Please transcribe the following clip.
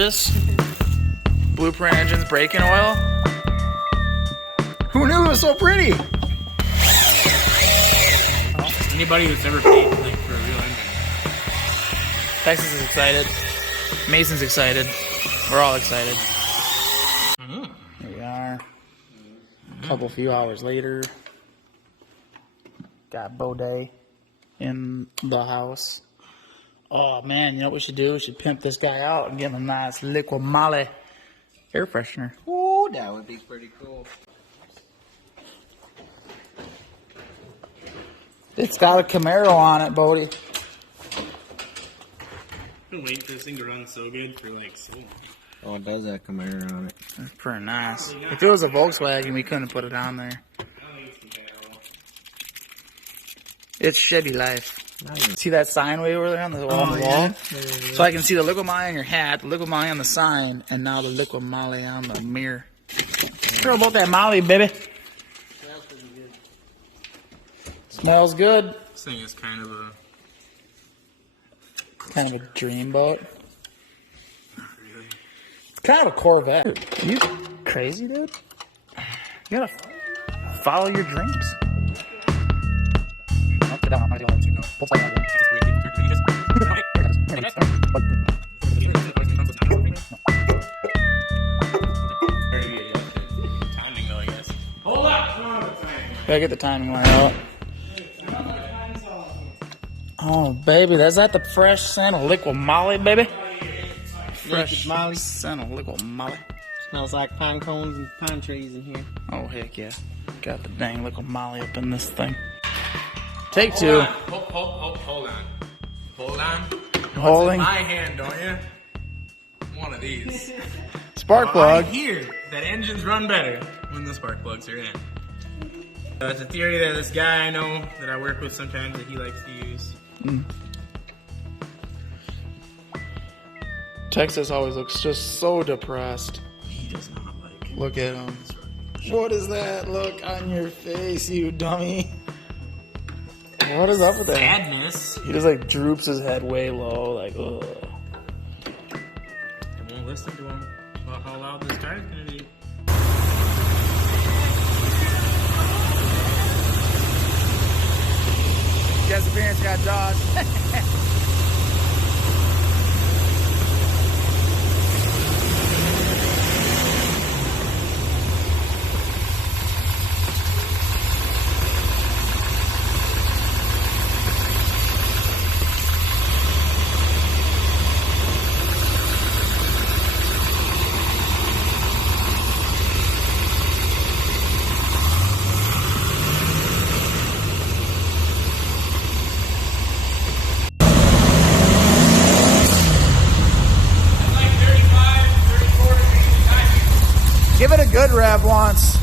gorgeous. Blueprint engines, braking oil. Who knew it was so pretty? Anybody who's ever paid like for a real engine. Texas is excited. Mason's excited. We're all excited. Here we are. A few hours later. Got Baudet in the house. Oh man, you know what we should do? We should pimp this guy out and give him a nice liquid molly air freshener. Ooh, that would be pretty cool. It's got a Camaro on it, Bodie. I've been waiting for this thing to run so good for like so long. Oh, it does have Camaro on it. That's pretty nice. If it was a Volkswagen, we couldn't put it on there. It's Chevy Life. Nice. See that sign way over there on the wall? Yeah. So I can see the liquid molly on your hat, the liquid molly on the sign, and now the liquid molly on the mirror. Sure about that molly, baby. Smells good. This thing is kind of a dream boat. not really. It's kind of a Corvette. Are you crazy, dude? You gotta follow your dreams. Timing though, I guess. Hold up! Gotta get the timing line out. Oh, baby, that's that the fresh scent of liquid molly, baby? Fresh molly. scent of liquid molly. Smells like pine cones and pine trees in here. Oh, heck yeah. Got the dang liquid molly up in this thing. Take two. Hold on. Hold on. Holding. My hand, don't you? One of these. Spark plug. I hear that engines run better when the spark plugs are in. It's a theory that this guy I know that I work with sometimes that he likes to use. Texas always looks just so depressed. He does not like. Look at him. What is that look on your face, you dummy? What is up with that? Sadness. He just like droops his head way low, like, ugh. I won't listen to him about how loud this car's gonna be. Guest appearance got Josh. Give it a good rev once.